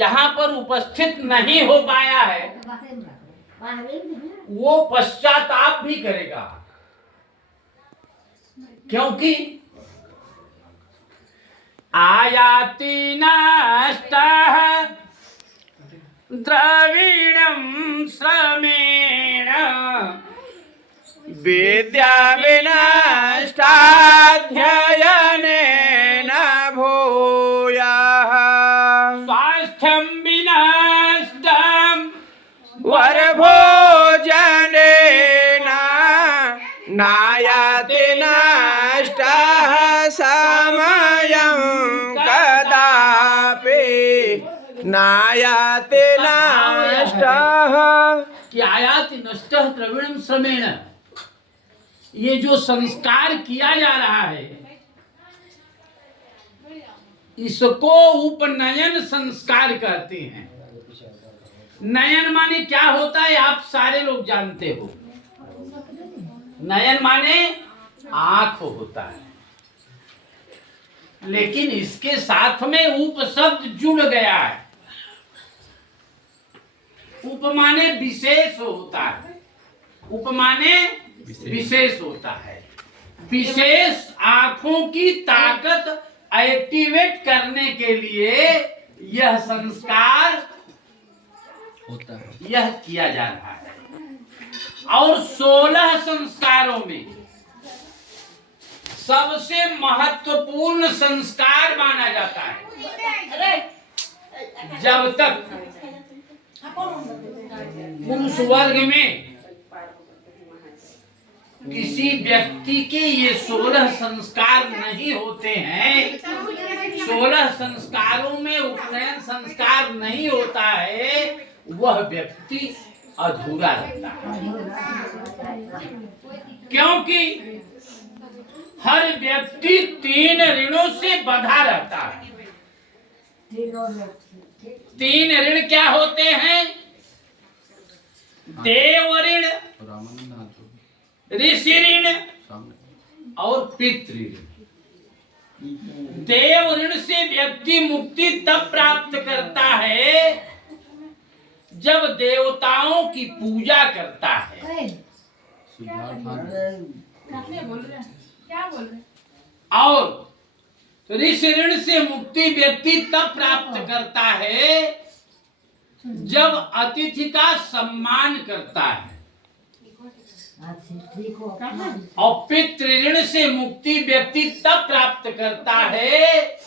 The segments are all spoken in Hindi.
यहाँ पर उपस्थित नहीं हो पाया है वो पश्चाताप भी करेगा, क्योंकि आयाति नष्टः द्रविणं श्रमेण विद्या विनष्टाध्ययनेन भूयः स्वास्थ्यं विनष्टं वरभोजनेन नायाति नष्टः समयं कदापि नायाति नष्टः। कि आयाति नष्टः द्रविणं श्रमेण, ये जो संस्कार किया जा रहा है इसको उपनयन संस्कार कहते हैं। नयन माने क्या होता है आप सारे लोग जानते हो। नयन माने आंख होता है, लेकिन इसके साथ में उप शब्द जुड़ गया है। उप माने विशेष होता है, उप माने विशेष होता है। विशेष आंखों की ताकत एक्टिवेट करने के लिए यह संस्कार होता है, यह किया जा रहा है। और 16 संस्कारों में सबसे महत्वपूर्ण संस्कार माना जाता है जब तक पुरुष वर्ग में किसी व्यक्ति के ये 16 संस्कार नहीं होते हैं, 16 संस्कारों में उपनयन संस्कार नहीं होता है, वह व्यक्ति अधूरा रहता है। क्योंकि हर व्यक्ति 3 ऋणों से बंधा रहता है। 3 ऋण क्या होते हैं? देव ऋण, ऋषि ऋण और पितृ ऋण। देव ऋण से व्यक्ति मुक्ति तब प्राप्त करता है जब देवताओं की पूजा करता है। और ऋषि ऋण से मुक्ति व्यक्ति तब प्राप्त करता है जब अतिथि का सम्मान करता है। और पितृ ऋण से मुक्ति व्यक्ति तब प्राप्त करता है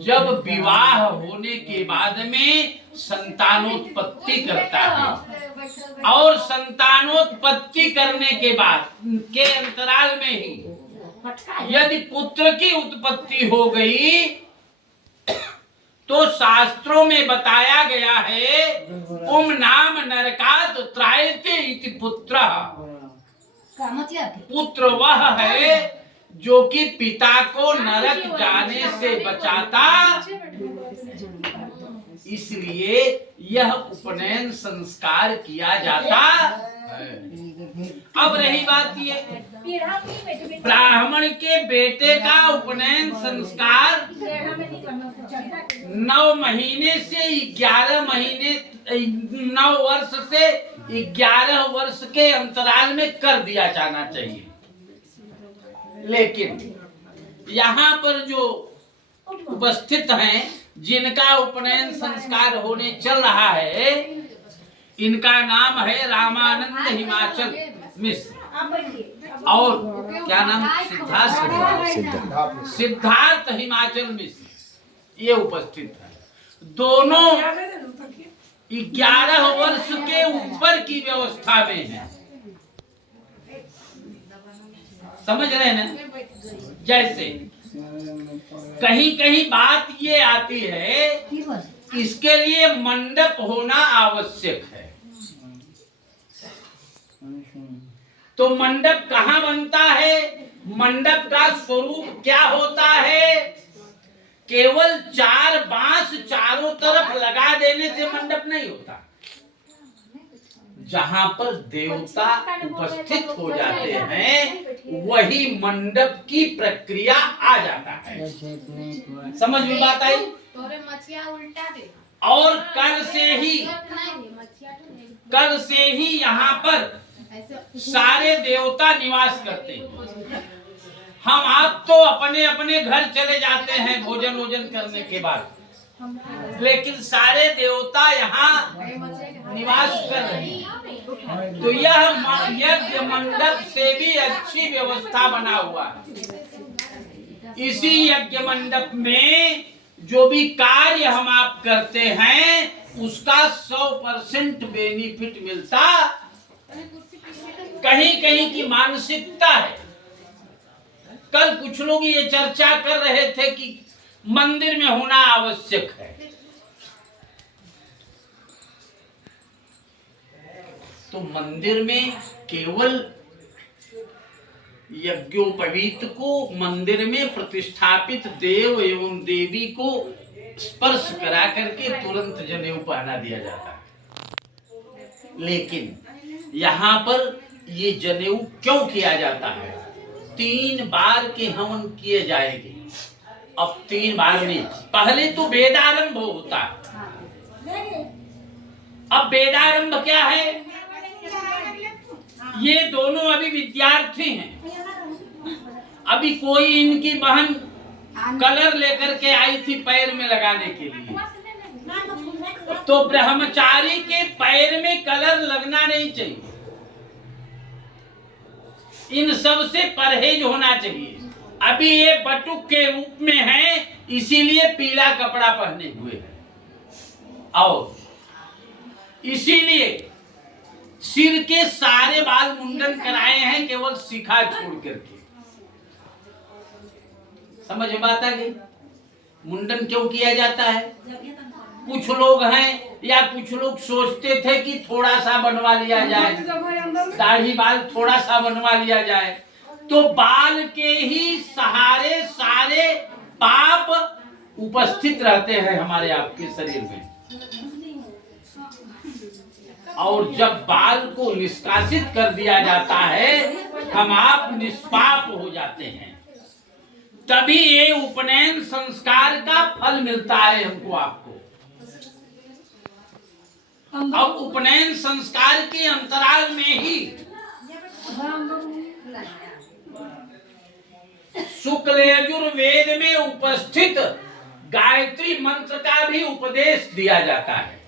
जब विवाह होने के बाद में संतानोत्पत्ति करता है। और संतानोत्पत्ति करने के बाद के अंतराल में ही यदि पुत्र की उत्पत्ति हो गई तो शास्त्रों में बताया गया है पुम नाम नरकात् त्रायते इति पुत्रः। पुत्र वह है जो कि पिता को नरक जाने से बचाता, इसलिए यह उपनयन संस्कार किया जाता है। अब रही बात ये, ब्राह्मण के बेटे का उपनयन संस्कार 9 महीने से 11 महीने 9 वर्ष से 11 वर्ष के अंतराल में कर दिया जाना चाहिए। लेकिन यहाँ पर जो उपस्थित हैं जिनका उपनयन संस्कार होने चल रहा है, इनका नाम है रामानंद हिमाचल मिश्र और क्या नाम सिद्धार्थ हिमाचल मिश्र, ये उपस्थित है। दोनों 11 वर्ष के ऊपर की व्यवस्था में है। समझ रहे हैं ना? जैसे कहीं कहीं बात ये आती है इसके लिए मंडप होना आवश्यक है। तो मंडप कहाँ बनता है? मंडप का स्वरूप क्या होता है? केवल 4 बांस चारों तरफ लगा देने से मंडप नहीं होता। जहाँ पर देवता उपस्थित हो जाते हैं वही मंडप की प्रक्रिया आ जाता है। समझ में बात आई? और कल से ही यहाँ पर सारे देवता निवास करते हैं। हम आप तो अपने अपने घर चले जाते हैं भोजन वोजन करने के बाद, लेकिन सारे देवता यहाँ निवास कर रहे हैं। तो यह यज्ञ मंडप से भी अच्छी व्यवस्था बना हुआ है। इसी यज्ञ मंडप में जो भी कार्य हम आप करते हैं उसका 100% बेनिफिट मिलता। कहीं कहीं की मानसिकता है। कल कुछ लोग ये चर्चा कर रहे थे कि मंदिर में होना आवश्यक है। तो मंदिर में केवल यज्ञोपवीत को मंदिर में प्रतिष्ठापित देव एवं देवी को स्पर्श करा करके तुरंत जनेऊ पहना दिया जाता है। लेकिन यहाँ पर ये जनेऊ क्यों किया जाता है? 3 बार के हवन किए जाएंगे। अब 3 बार नहीं, पहले तो वेदारंभ होता है। अब वेदारंभ क्या है? ये दोनों अभी विद्यार्थी हैं। अभी कोई इनकी बहन कलर लेकर के आई थी पैर में लगाने के लिए, तो ब्रह्मचारी के पैर में कलर लगना नहीं चाहिए। इन सब से परहेज होना चाहिए। अभी ये बटुक के रूप में है, इसीलिए पीला कपड़ा पहने हुए हैं। और इसीलिए सिर के सारे बाल मुंडन कराए हैं, केवल शिखा छोड़ करके। समझ में बात आ गई? मुंडन क्यों किया जाता है? कुछ लोग हैं या कुछ लोग सोचते थे कि थोड़ा सा बनवा लिया जाए, दाढ़ी बाल थोड़ा सा बनवा लिया जाए, तो बाल के ही सहारे सारे पाप उपस्थित रहते हैं हमारे आपके शरीर में। और जब बाल को निष्कासित कर दिया जाता है, हम आप निष्पाप हो जाते हैं। तभी ये उपनयन संस्कार का फल मिलता है हमको आपको। अब उपनयन संस्कार के अंतराल में ही शुक्ल यजुर्वेद में उपस्थित गायत्री मंत्र का भी उपदेश दिया जाता है।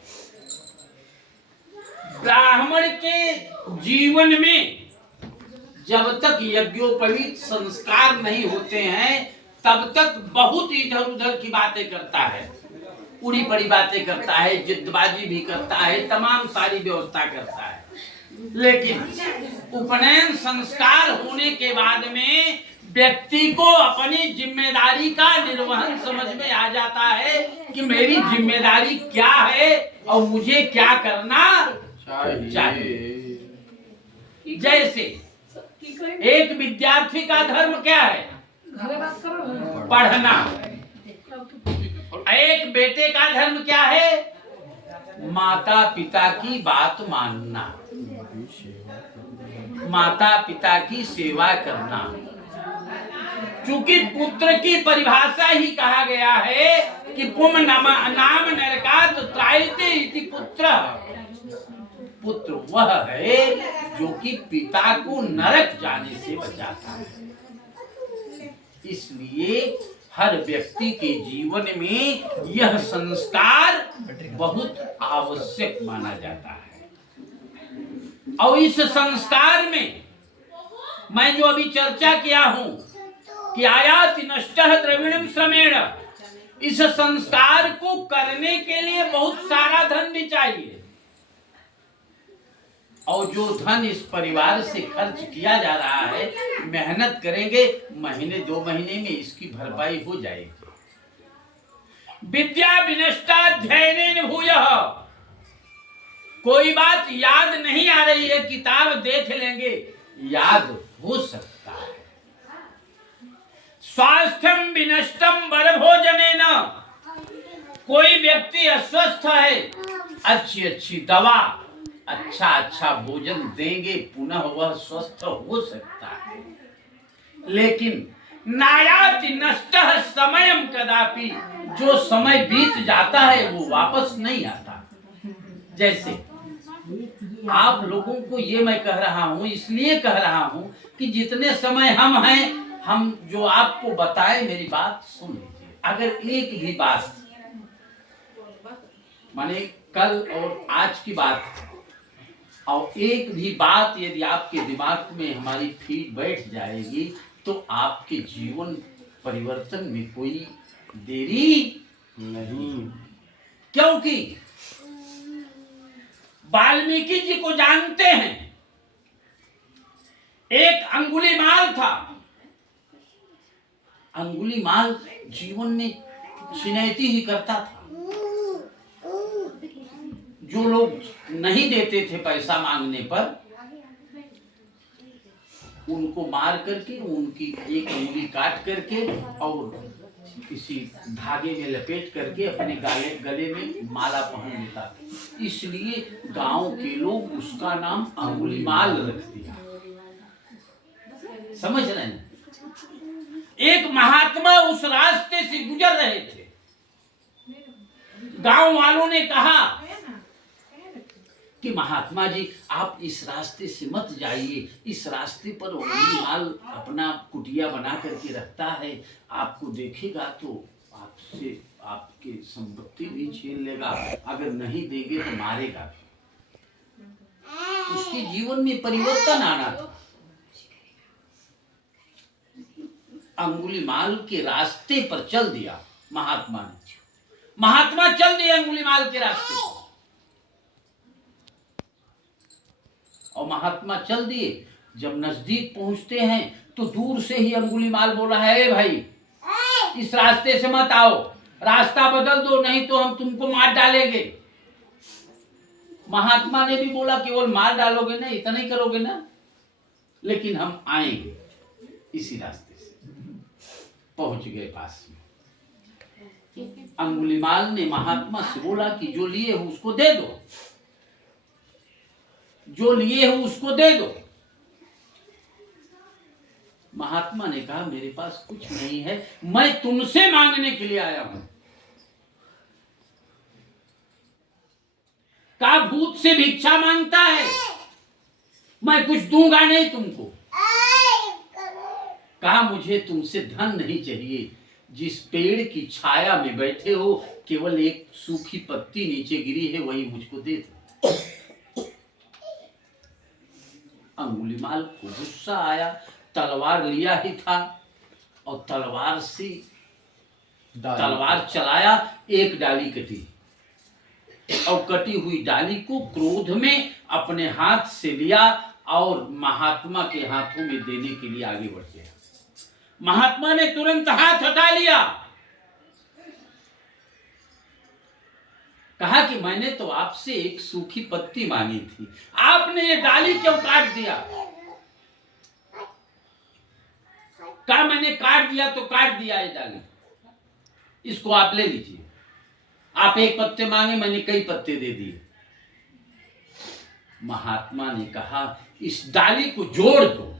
ब्राह्मण के जीवन में जब तक यज्ञोपवीत संस्कार नहीं होते हैं, तब तक बहुत इधर उधर की बातें करता है, उड़ी पड़ी बातें करता है, जिद्दबाजी भी करता है, तमाम सारी व्यवस्था करता है। लेकिन उपनयन संस्कार होने के बाद में व्यक्ति को अपनी जिम्मेदारी का निर्वहन समझ में आ जाता है कि मेरी जिम्मेदारी क्या है और मुझे क्या करना चाहिए। जैसे एक विद्यार्थी का धर्म क्या है? पढ़ना। एक बेटे का धर्म क्या है? माता पिता की बात मानना, माता पिता की सेवा करना। क्योंकि पुत्र की परिभाषा ही कहा गया है कि पुम नाम नरकात् त्रायते इति पुत्र। पुत्र वह है जो कि पिता को नरक जाने से बचाता है। इसलिए हर व्यक्ति के जीवन में यह संस्कार बहुत आवश्यक माना जाता है। और इस संस्कार में मैं जो अभी चर्चा किया हूं कि आयाति नष्टः द्रविणं श्रमेण, इस संस्कार को करने के लिए बहुत सारा धन भी चाहिए। और जो धन इस परिवार से खर्च किया जा रहा है, मेहनत करेंगे, महीने 2 महीने में इसकी भरपाई हो जाएगी। विद्या विनष्टाध्ययनेन भूयः। कोई बात याद नहीं आ रही है, किताब देख लेंगे, याद हो सकता है। स्वास्थ्यम विनष्टम बरभोजनेन। कोई व्यक्ति अस्वस्थ है, अच्छी दवा, अच्छा भोजन देंगे, पुनः वह स्वस्थ हो सकता है। लेकिन नायाति नष्टः समयं कदापि जो समय बीत जाता है वो वापस नहीं आता। जैसे आप लोगों को ये मैं कह रहा हूं, इसलिए कह रहा हूं कि जितने समय हम हैं, हम जो आपको बताए मेरी बात सुन लीजिए। अगर एक भी बात माने कल और आज की बात और एक भी बात यदि आपके दिमाग में हमारी फीट बैठ जाएगी तो आपके जीवन परिवर्तन में कोई देरी नहीं। क्योंकि वाल्मीकि जी को जानते हैं, एक अंगुलीमाल था। अंगुलीमाल जीवन में चिनैती ही करता था। जो लोग नहीं देते थे पैसा मांगने पर, उनको मार करके उनकी एक उंगली काट करके और किसी धागे में लपेट करके अपने गले में माला पहन लेता था। इसलिए गांव के लोग उसका नाम अंगुलीमाल रख दिया। समझ रहे हैं? एक महात्मा उस रास्ते से गुजर रहे थे। गांव वालों ने कहा कि महात्मा जी आप इस रास्ते से मत जाइए, इस रास्ते पर अंगुलीमाल अपना कुटिया बना करके रखता है, आपको देखेगा तो आपसे आपकी संपत्ति भी छीन लेगा, अगर नहीं देंगे तो मारेगा। उसके जीवन में परिवर्तन आना था। अंगुलीमाल के रास्ते पर चल दिया महात्मा ने। महात्मा चल दिए अंगुलीमाल के रास्ते पर और महात्मा चल दिए। जब नजदीक पहुंचते हैं तो दूर से ही अंगुलीमाल बोला है, भाई इस रास्ते से मत आओ, रास्ता बदल दो नहीं तो हम तुमको मार डालेंगे। महात्मा ने भी बोला केवल मार डालोगे ना, इतना ही करोगे ना, लेकिन हम आएंगे इसी रास्ते से। पहुंच गए पास में। अंगुलीमाल ने महात्मा से बोला कि जो लिए हो उसको दे दो, जो लिए हो उसको दे दो। महात्मा ने कहा मेरे पास कुछ नहीं है, मैं तुमसे मांगने के लिए आया हूं। कहा भूत से भिक्षा मांगता है, मैं कुछ दूंगा नहीं तुमको। कहा मुझे तुमसे धन नहीं चाहिए, जिस पेड़ की छाया में बैठे हो केवल एक सूखी पत्ती नीचे गिरी है वही मुझको दे दो। अंगुलीमाल को गुस्सा आया, तलवार लिया ही था और तलवार से तलवार चलाया, एक डाली कटी और कटी हुई डाली को क्रोध में अपने हाथ से लिया और महात्मा के हाथों में देने के लिए आगे बढ़ गया। महात्मा ने तुरंत हाथ हटा लिया। कहा कि मैंने तो आपसे एक सूखी पत्ती मांगी थी, आपने ये डाली क्यों काट दिया? कहा मैंने काट दिया तो काट दिया ये डाली, इसको आप ले लीजिए। आप एक पत्ते मांगे, मैंने कई पत्ते दे दिए। महात्मा ने कहा इस डाली को जोड़ दो।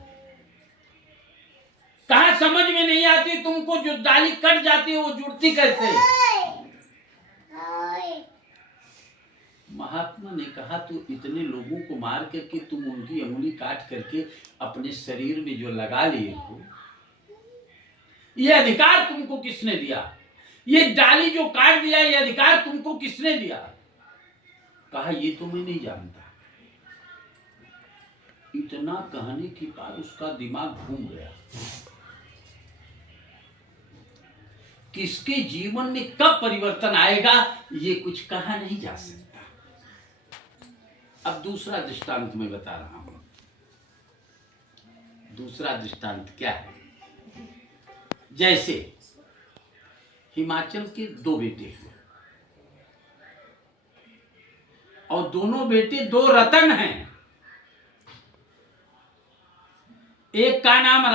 कहा समझ में नहीं आती तुमको, जो डाली कट जाती है वो जुड़ती कैसे? महात्मा ने कहा तो इतने लोगों को मार करके तुम उनकी अंगुली काट करके अपने शरीर में जो लगा लिए हो, ये अधिकार तुमको किसने दिया? ये डाली जो काट दिया ये अधिकार तुमको किसने दिया? कहा ये तो मैं नहीं जानता। इतना कहने के बाद उसका दिमाग घूम गया। किसके जीवन में कब परिवर्तन आएगा ये कुछ कहा नहीं जा सकता। अब दूसरा दृष्टांत मैं बता रहा हूं। दूसरा दृष्टांत क्या है? जैसे हिमाचल के दो बेटे हैं और दोनों बेटे दो रतन हैं। एक का नाम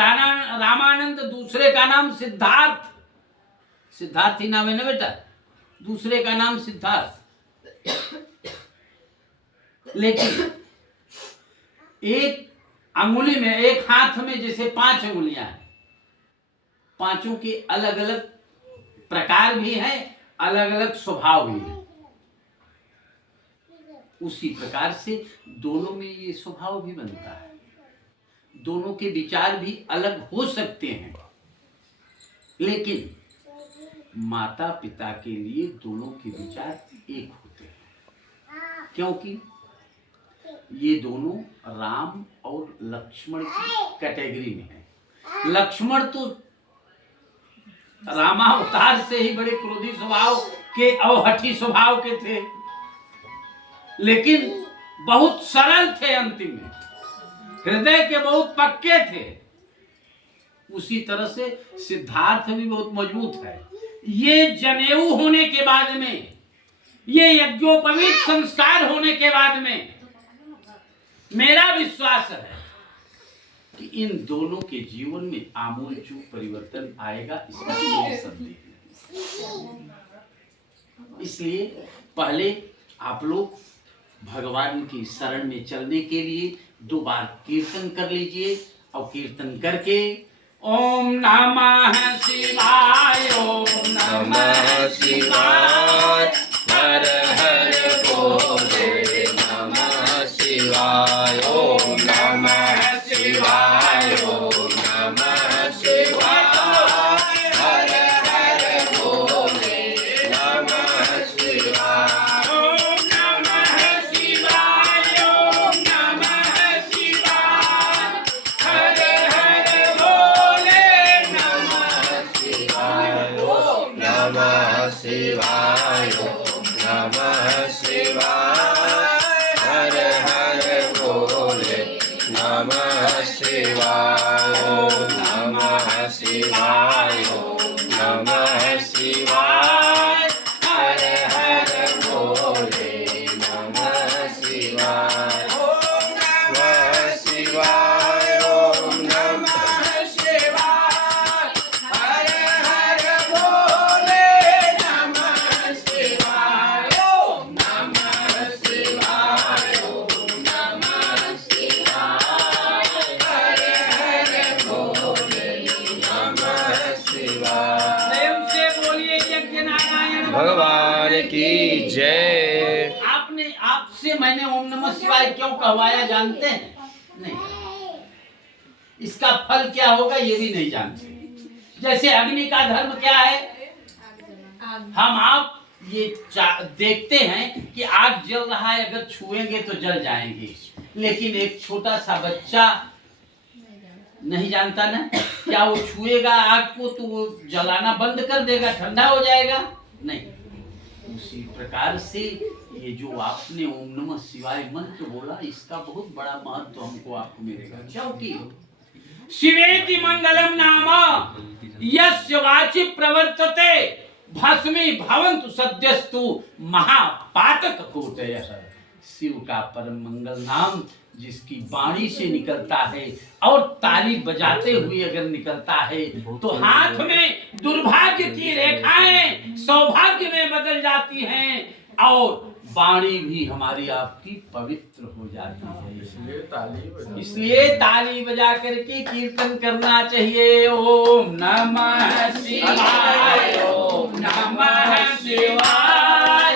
रामानंद, दूसरे का नाम सिद्धार्थ। सिद्धार्थ ही नाम है ना बेटा, दूसरे का नाम सिद्धार्थ। लेकिन एक अंगुली में, एक हाथ में जैसे 5 अंगुलियां हैं, पांचों के अलग अलग प्रकार भी हैं अलग अलग स्वभाव भी है, उसी प्रकार से दोनों में ये स्वभाव भी बनता है। दोनों के विचार भी अलग हो सकते हैं, लेकिन माता पिता के लिए दोनों के विचार एक होते हैं, क्योंकि ये दोनों राम और लक्ष्मण की कैटेगरी में है। लक्ष्मण तो रामावतार से ही बड़े क्रोधी स्वभाव के और हठी स्वभाव के थे, लेकिन बहुत सरल थे, अंतिम में हृदय के बहुत पक्के थे। उसी तरह से सिद्धार्थ भी बहुत मजबूत है। ये जनेऊ होने के बाद में, ये यज्ञोपवीत संस्कार होने के बाद में मेरा विश्वास है कि इन दोनों के जीवन में आमूलचूल परिवर्तन आएगा, इसका कोई संदेह नहीं। इसलिए पहले आप लोग भगवान की शरण में चलने के लिए 2 बार कीर्तन कर लीजिए, और कीर्तन करके ओम नमः शिवाय, ओम नमः शिवाय, हर हर बोले नमः शिवाय, ओम नमः शिवाय, ओम नमः शिवाय, हर हर बोले नमः शिवाय, ओम नमः शिवाय, ओम नमः शिवाय, हर हर बोले नमः शिवाय, ओम नमः शिवाय, ओम नमः शिवाय, हर हर बोले नमः शिवाय, ओम नमः शिवाय, ओम नमः शिवाय, हर हर बोले नमः शिवाय, ओम नमः शिवाय, ओम नमः शिवाय, हर हर बोले नमः शिवाय, ओम नमः शिवाय, ओम नमः शिवाय, हर हर बोले नमः शिवाय। प्रेम से बोलिए यज्ञ नारायण भगवान की जय। आपसे मैंने ओम नमः शिवाय क्यों कहवाया जानते हैं? नहीं, इसका फल क्या होगा ये भी नहीं जानते। जैसे अग्नि का धर्म क्या है, हम आप ये देखते हैं कि आग जल रहा है, अगर छुएंगे तो जल जाएंगे, लेकिन एक छोटा सा बच्चा नहीं जानता ना, क्या वो छुएगा आग को तो वो जलाना बंद कर देगा, ठंडा हो जाएगा? नहीं। उसी प्रकार से ये जो आपने ओम नमः शिवाय मंत्र बोला, इसका बहुत बड़ा महत्व हमको आपको मिलेगा, क्योंकि शिवेति मंगलम नाम यस्य वाचि प्रवर्तते भस्मी भवन्तु सद्यस्तु महापातक कोटयः। शिव का परम मंगल नाम जिसकी वाणी से निकलता है और ताली बजाते हुए अगर निकलता है तो हाथ में दुर्भाग्य की रेखाएं सौभाग्य में बदल जाती हैं, और वाणी भी हमारी आपकी पवित्र हो जाती है। इसलिए ताली बजा करके कीर्तन करना चाहिए। ओम नमः शिवाय, ओम नमः शिवाय,